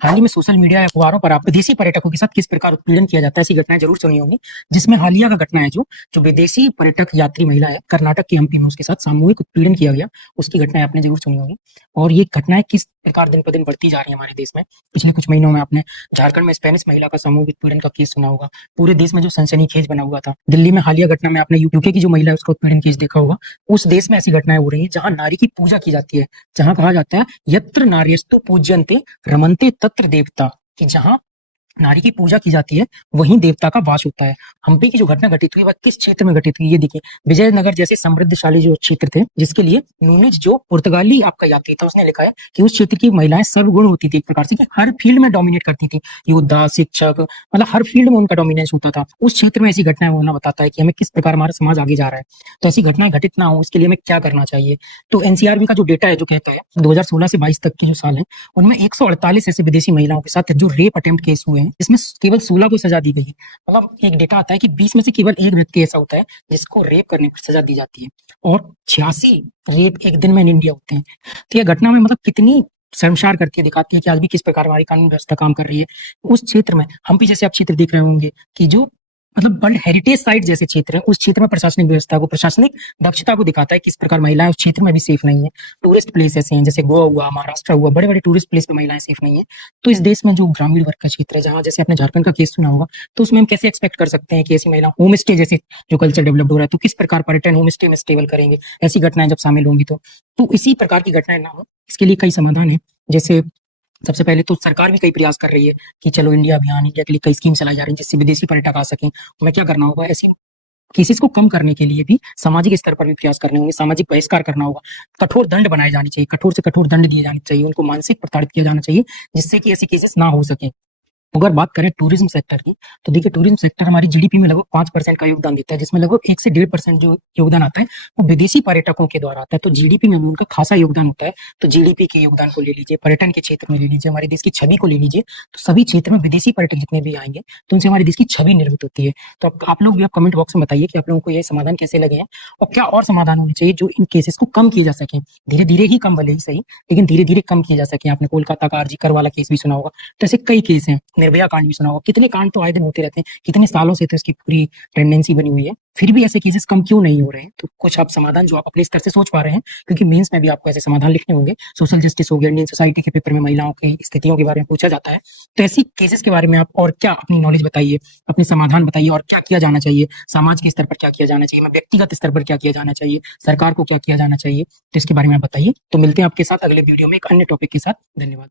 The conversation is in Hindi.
हाल ही में सोशल मीडिया या अखबारों पर आप विदेशी पर्यटकों के साथ किस प्रकार उत्पीड़न किया जाता है ऐसी घटनाएं जरूर सुनी होंगी। जिसमें हालिया का घटना है जो विदेशी पर्यटक यात्री महिला है कर्नाटक के एमपी में, उसके साथ सामूहिक उत्पीड़न किया गया। उसकी घटनाएं आपने जरूर सुनी होगी। और ये घटनाएं किस प्रकार दिन पर दिन बढ़ती जा रही है हमारे देश में। पिछले कुछ महीनों में आपने झारखंड में स्पेनिश महिला का सामूहिक उत्पीड़न का केस सुना होगा। पूरे देश में जो सनसनीखेज बना हुआ था। दिल्ली में हालिया घटना में आपने यूके की जो महिला है उसका उत्पीड़न केस देखा होगा। उस देश में ऐसी घटनाएं हो रही है जहां नारी की पूजा की जाती है, जहां कहा जाता है यत्र नार्यस्तु पूज्यन्ते रमन्ते तत्र देवता, कि जहां नारी की पूजा की जाती है वहीं देवता का वास होता है। हम्पी की जो घटना घटित हुई वह किस क्षेत्र में घटित हुई, ये देखिए। विजयनगर जैसे समृद्धशाली जो क्षेत्र थे, जिसके लिए नूनिज जो पुर्तगाली आपका यात्री था उसने लिखा है कि उस क्षेत्र की महिलाएं सर्वगुण होती थी, एक प्रकार से कि हर फील्ड में डोमिनेट करती थी। योद्धा, शिक्षक, मतलब हर फील्ड में उनका डोमिनेंस होता था। उस क्षेत्र में ऐसी घटनाएं होना बताता है कि हमें किस प्रकार हमारा समाज आगे जा रहा है। तो ऐसी घटनाएं घटित ना हो इसके लिए हमें क्या करना चाहिए। तो एनसीआरबी का जो डेटा है जो कहता है 2016 से 22 तक के जो साल है उनमें 148 ऐसे विदेशी महिलाओं के साथ जो रेप अटेम्प्ट केस हुए हैं, इसमें केवल 16 को सजा दी गई है। मतलब एक डेटा आता है कि 20 में से केवल एक व्यक्ति ऐसा होता है जिसको रेप करने पर सजा दी जाती है, और 86 रेप एक दिन में इन इंडिया होते हैं। तो यह घटना में मतलब कितनी शर्मसार करती है, दिखाती है कि आज भी किस प्रकार हमारी कानून व्यवस्था काम कर रही है। उस क्षेत्र में हम्पी जैसे आप क्षेत्र देख रहे होंगे कि जो मतलब वर्ल्ड हेरिटेज साइट जैसे क्षेत्र है, उस क्षेत्र में प्रशासनिक व्यवस्था को, प्रशासनिक दक्षता को दिखाता है किस प्रकार महिलाएं उस क्षेत्र में भी सेफ नहीं है। टूरिस्ट प्लेस ऐसे हैं जैसे गोवा हुआ, महाराष्ट्र हुआ, बड़े बड़े टूरिस्ट प्लेस पे महिलाएं सेफ नहीं है। तो इस देश में जो ग्रामीण वर्ग का क्षेत्र है, जहां जैसे आपने झारखंड का केस सुना होगा, तो उसमें हम कैसे एक्सपेक्ट कर सकते हैं कि ऐसी महिला होम स्टे जैसे जो कल्चर डेवलप हो रहा है, तो किस प्रकार पर्यटन होम स्टे में स्टेबल करेंगे ऐसी घटनाएं जब शामिल होंगी। तो इसी प्रकार की घटनाएं ना हो इसके लिए कई समाधान है। जैसे सबसे पहले तो सरकार भी कई प्रयास कर रही है कि चलो इंडिया अभियान, इंडिया के लिए कई स्कीम चलाई जा रही है जिससे विदेशी पर्यटक आ सकें। हमें क्या करना होगा, ऐसी केसेस को कम करने के लिए भी सामाजिक स्तर पर भी प्रयास करने होंगे। सामाजिक बहिष्कार करना होगा, कठोर दंड बनाए जाने चाहिए, कठोर से कठोर दंड दिए जाने चाहिए, उनको मानसिक प्रताड़ित किया जाना चाहिए जिससे कि ऐसी केसेस ना हो सके। अगर बात करें टूरिज्म सेक्टर की, तो देखिए टूरिज्म सेक्टर हमारी जीडीपी में लगभग 5% का योगदान देता है, जिसमें लगभग 1 से 1.5% जो योगदान आता है वो विदेशी पर्यटकों के द्वारा आता है। तो जीडीपी में भी उनका खासा योगदान होता है। तो जीडीपी के योगदान को ले लीजिए, पर्यटन के क्षेत्र में ले लीजिए, हमारे देश की छवि को ले लीजिए, तो सभी क्षेत्र में विदेशी पर्यटक जितने भी आएंगे तो उनसे हमारे देश की छवि निर्मित होती है। तो आप लोग भी आप कमेंट बॉक्स में बताइए कि आप लोगों को ये समाधान कैसे लगे हैं और क्या और समाधान होने चाहिए जो इन केसेस को कम किए जा सके। धीरे धीरे ही कम, भले ही सही, लेकिन धीरे धीरे कम किए जा सके। आपने कोलकाता का आरजी कर वाला केस भी सुना होगा, तो ऐसे कई केस हैं। निर्भया कांड भी सुना होगा। कितने कांड तो आए दिन होते रहते हैं, कितने सालों से तो इसकी पूरी टेंडेंसी बनी हुई है, फिर भी ऐसे केसेस कम क्यों नहीं हो रहे हैं। तो कुछ आप समाधान जो आप अपने स्तर से सोच पा रहे हैं, क्योंकि मेंस में भी आपको ऐसे समाधान लिखने होंगे। सोशल जस्टिस हो गया, इंडियन सोसाइटी के पेपर में महिलाओं की स्थितियों के बारे में पूछा जाता है। तो ऐसी केसेस के बारे में आप और क्या अपनी नॉलेज बताइए, अपने समाधान बताइए और क्या किया जाना चाहिए। समाज के स्तर पर क्या किया जाना चाहिए, व्यक्तिगत स्तर पर क्या किया जाना चाहिए, सरकार को क्या किया जाना चाहिए, तो इसके बारे में आप बताइए। तो मिलते हैं आपके साथ अगले वीडियो में एक अन्य टॉपिक के साथ। धन्यवाद।